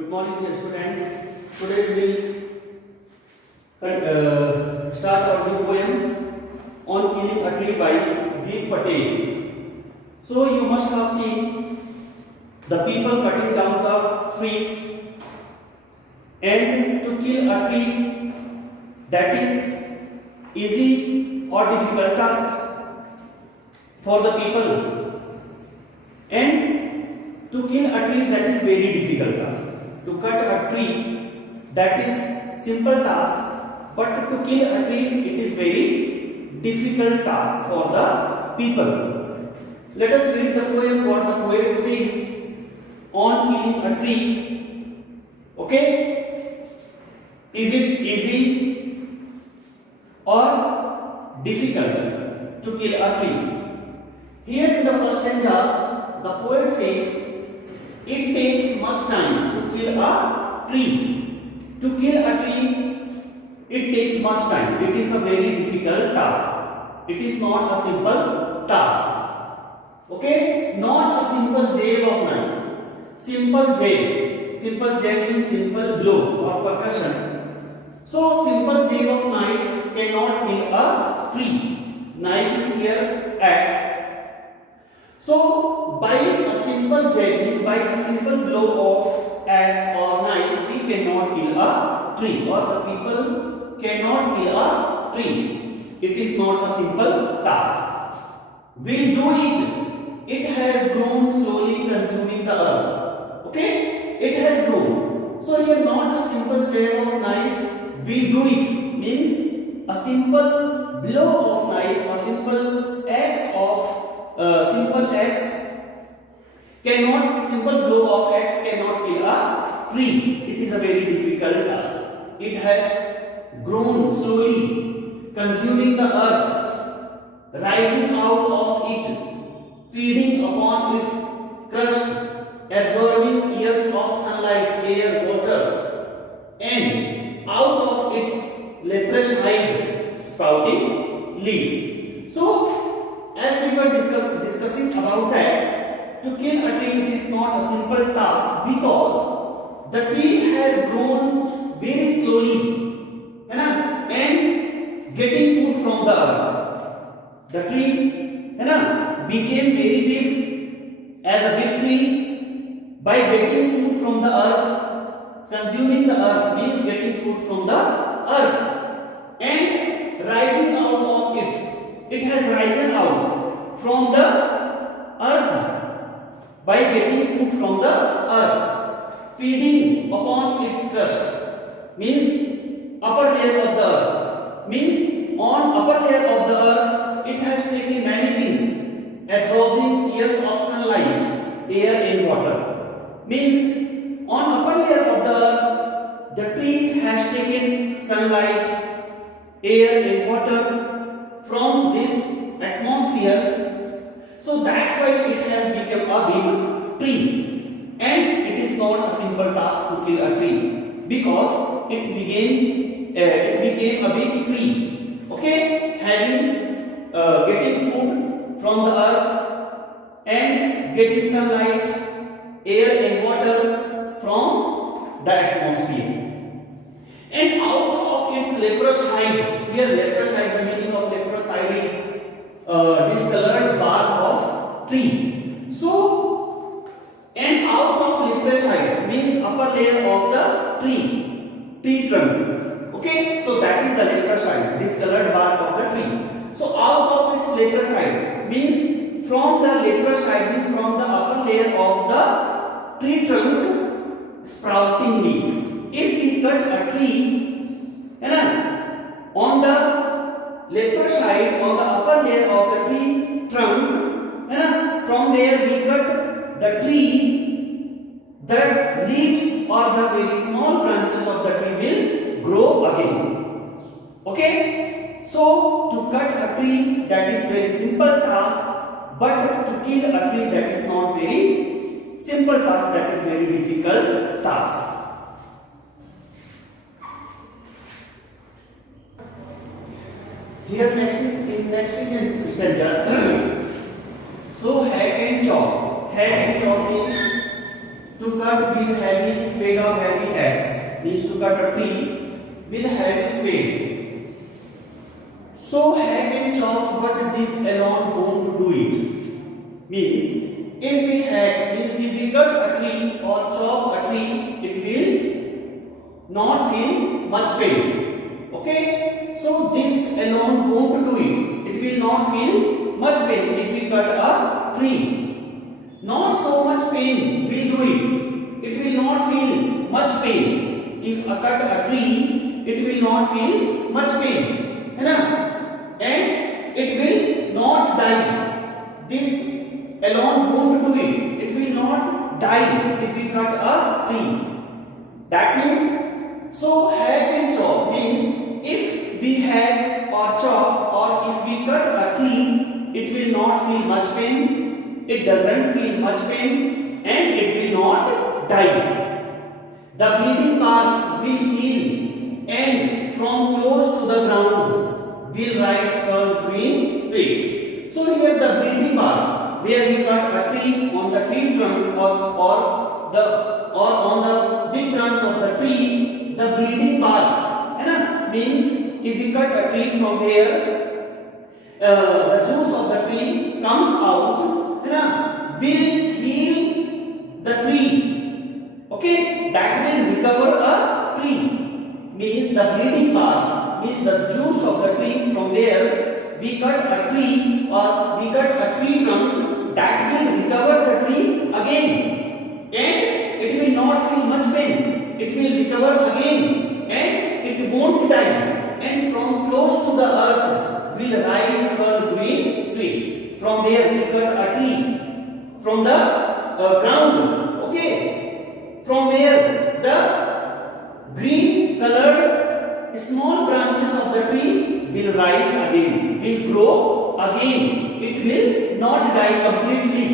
Good morning, dear students. Today we will start our new poem on killing a tree by B. Patel. So you must have seen the people cutting down the trees, and to kill a tree, that is easy or difficult task for the people, and to kill a tree, that is very difficult task. To cut a tree, that is simple task, but to kill a tree, it is very difficult task for the people. Let us read the poem, what the poet says on killing a tree. Okay? Is it easy or difficult to kill a tree? Here in the first stanza, the poet says, it takes much time to kill a tree. To kill a tree, it takes much time. It is a very difficult task. It is not a simple task. Okay? Not a simple jab of knife. Simple jab. Simple jab means simple blow or percussion. So, simple jab of knife cannot kill a tree. Knife is here axe. So, by a simple jab, means by a simple blow of axe or knife, we cannot kill a tree, or the people cannot kill a tree. It is not a simple task. We'll do it. It has grown slowly, consuming the earth. Okay? It has grown. So, here not a simple jab of knife, we'll do it. Means a simple blow of knife, a simple axe of simple blow of axe cannot kill a tree. It is a very difficult task. It has grown slowly, consuming the earth, rising out of it, feeding upon its crust, absorbing years of sunlight, air, water, and out of its leprous hide, sprouting leaves. So, as we were discussing about that, to kill a tree, it is not a simple task because the tree has grown very slowly and getting food from the earth. The tree became very big as a big tree by getting food from the earth. Consuming the earth means getting food from the earth and rising out of it has risen out from the earth by getting food from the earth, feeding upon its crust, means upper layer of the earth, means on upper layer of the earth it has taken many things, absorbing years of sunlight, air and water, means on upper layer of the earth the tree has taken sunlight, air and water from this atmosphere. So that's why it has become a big tree, and it is not a simple task to kill a tree because it became a big tree. Okay, having getting food from the earth and getting sunlight, air and water from the atmosphere, and out of its leprous hide. Here, leprous hide, the meaning of leprous hide is discolored bark of tree. So, and out of leprous hide means upper layer of the tree trunk. Okay, so that is the leprous hide, discolored bark of the tree. So, out of its leprous hide means from the leprous hide means from the upper layer of the tree trunk, sprouting leaves. If we cut a tree, on the leprous side, on the upper layer of the tree trunk, from where we cut the tree, the leaves or the very small branches of the tree will grow again. Okay? So, to cut a tree, that is very simple task, but to kill a tree, that is not very simple task, that is very difficult task. Here next stanza. So hack and chop. Hack and chop means to cut with heavy spade or heavy axe. Needs to cut a tree with heavy spade. So hack and chop, but this alone won't do it. Means if we hack, means if we cut a tree or chop a tree, it will not feel much pain. Okay? So this alone won't do it. It will not feel much pain if we cut a tree. Not so much pain will do it. It will not feel much pain. If I cut a tree, it will not feel much pain. है ना? And it will not die. This alone won't do it. It will not die if we cut a tree. That means, so hack and chop means if we hack or chop or if we cut a tree, it will not feel much pain. It doesn't feel much pain and it will not die. The bleeding part will heal and from close to the ground will rise tall green twigs. So here the bleeding part where we cut a tree on the tree trunk or on the big branch of the tree, the bleeding part means if we cut a tree from here, the juice of the tree comes out, will heal the tree. Okay, that will recover a tree. Means the bleeding part means the juice of the tree from where we cut a tree or we cut a tree trunk, that will recover the tree again, and it will not feel much pain. It will recover again and it won't die. And from close to the earth will rise tall green twigs. From there we cut a tree from the ground. Okay, from where the green colored small branches of the tree will rise again, will grow again. It will not die completely.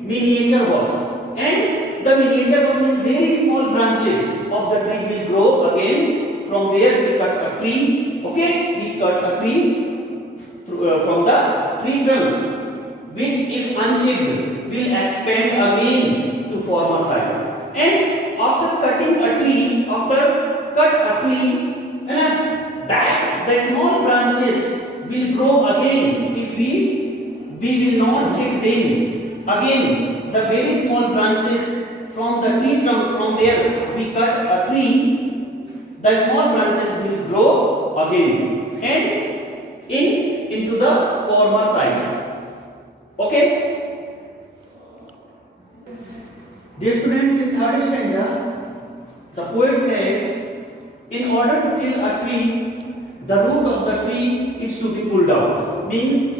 Miniature works, and the miniature work means very small branches of the tree will grow again from where we cut a tree. Okay, we cut a tree from the tree trunk, which if unchipped will expand again to form a side. And after cutting a tree, that the small branches will grow again if we will not chip them. Again, the very small branches from the tree trunk from where we cut a tree, the small branches will grow again and into the former size. Okay? Dear students, in third stanza, the poet says, in order to kill a tree, the root of the tree is to be pulled out. Means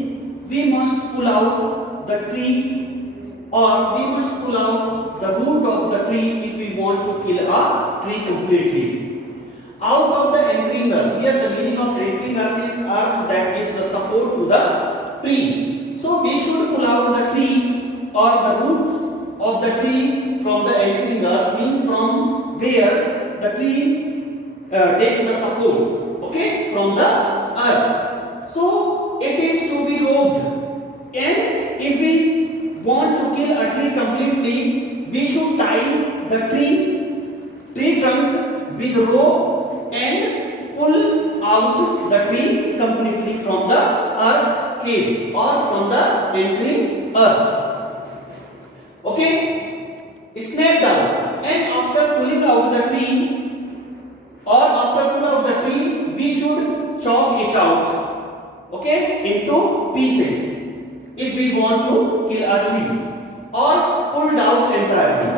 we must pull out the tree, or we must pull out the root of the tree if we want to kill a tree completely. Out of the anchoring earth. Here the meaning of anchoring earth is earth that gives the support to the tree. So we should pull out the tree or the roots of the tree from the anchoring earth, means from where the tree takes the support, okay, from the earth. So it is to be roped, and if we want to kill a tree completely, we should tie the tree trunk with rope and pull out the tree completely from the earth cave or from the anchoring earth. Okay, snap down, and after pulling out the tree or after pulling out the tree, we should chop it out, okay, into pieces if we want to kill a tree, or pulled out entirely.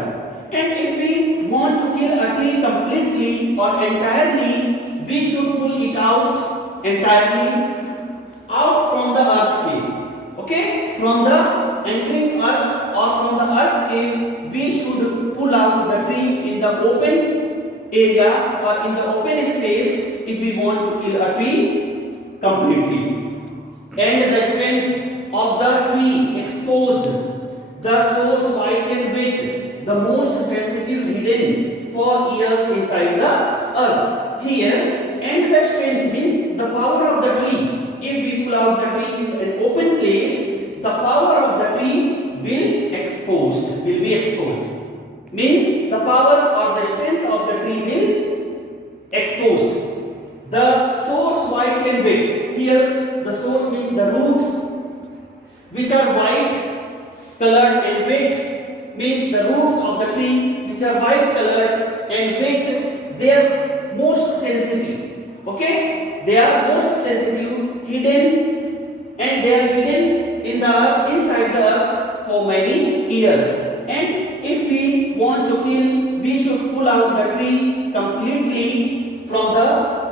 And if we want to kill a tree completely or entirely, we should pull it out entirely out from the earth cave, okay, from the anchoring earth or from the earth cave. We should pull out the tree in the open area or in the open space if we want to kill a tree completely. And the strength of the tree exposed, the source white and wet, the most sensitive hidden for years inside the earth. Here, and the strength means the power of the tree. If we pull out the tree in an open place, the power of the tree will be exposed. means the power or the strength of the tree will exposed. The source white and wet. Here the source means the roots which are white colored and wet, means the roots of the tree which are white colored and wet, they are most sensitive. Okay, they are most sensitive, hidden, and they are hidden in the earth, inside the earth for many years. And if we want to kill, we should pull out the tree completely from the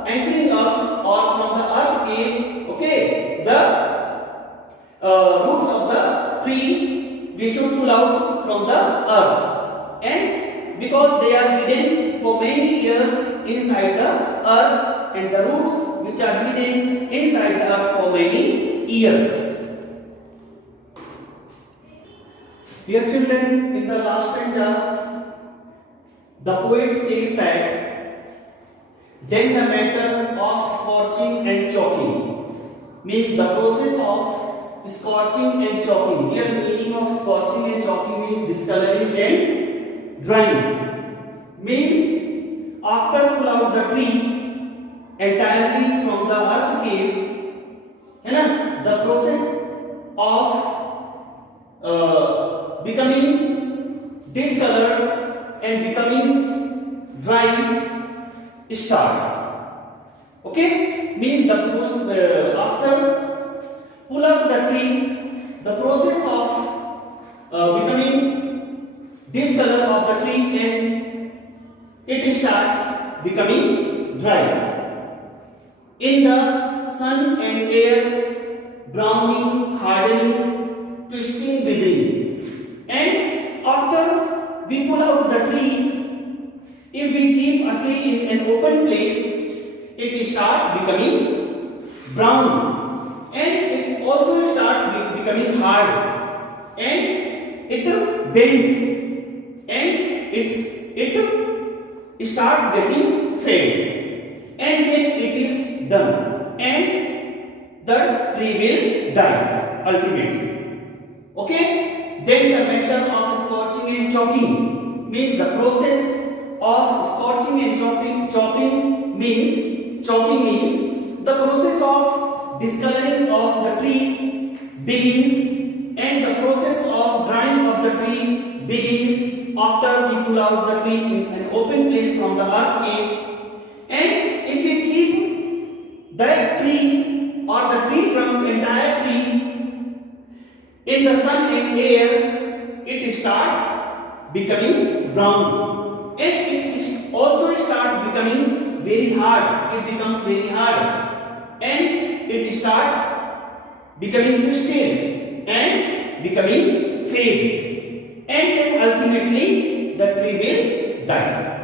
entering earth or from the earth cave. Okay, the roots of the tree we should pull out from the earth, and because they are hidden for many years inside the earth, and the roots which are hidden inside the earth for many years. Dear children, in the last stanza, the poet says that then the matter of scorching and choking, means the process of scorching and choking. Here the meaning of scorching and choking means discoloring and drying. Means after pull out the tree entirely from the earth cave, the process of becoming discolored and becoming dry starts. Okay, means the after pull out the tree, the process of becoming discolor of the tree, and it starts becoming dry. In the sun and air, browning, hardening, twisting, withering. And after we pull out the tree, if we keep a tree in an open place, it starts becoming brown, and it also starts becoming hard, and it bends, and it starts getting fade, and then it is done, and the tree will die ultimately. Okay, then the method of scorching and choking, means the process of scorching and chopping means choking means the process of discoloring of the tree begins, and the process of drying of the tree begins after we pull out the tree in an open place from the earth cave. And if we keep that tree or the tree trunk, entire tree, in the sun and air, it starts becoming brown, and it also starts becoming very hard. It becomes very hard, and it starts becoming twisted and becoming fade, and then ultimately the tree will die.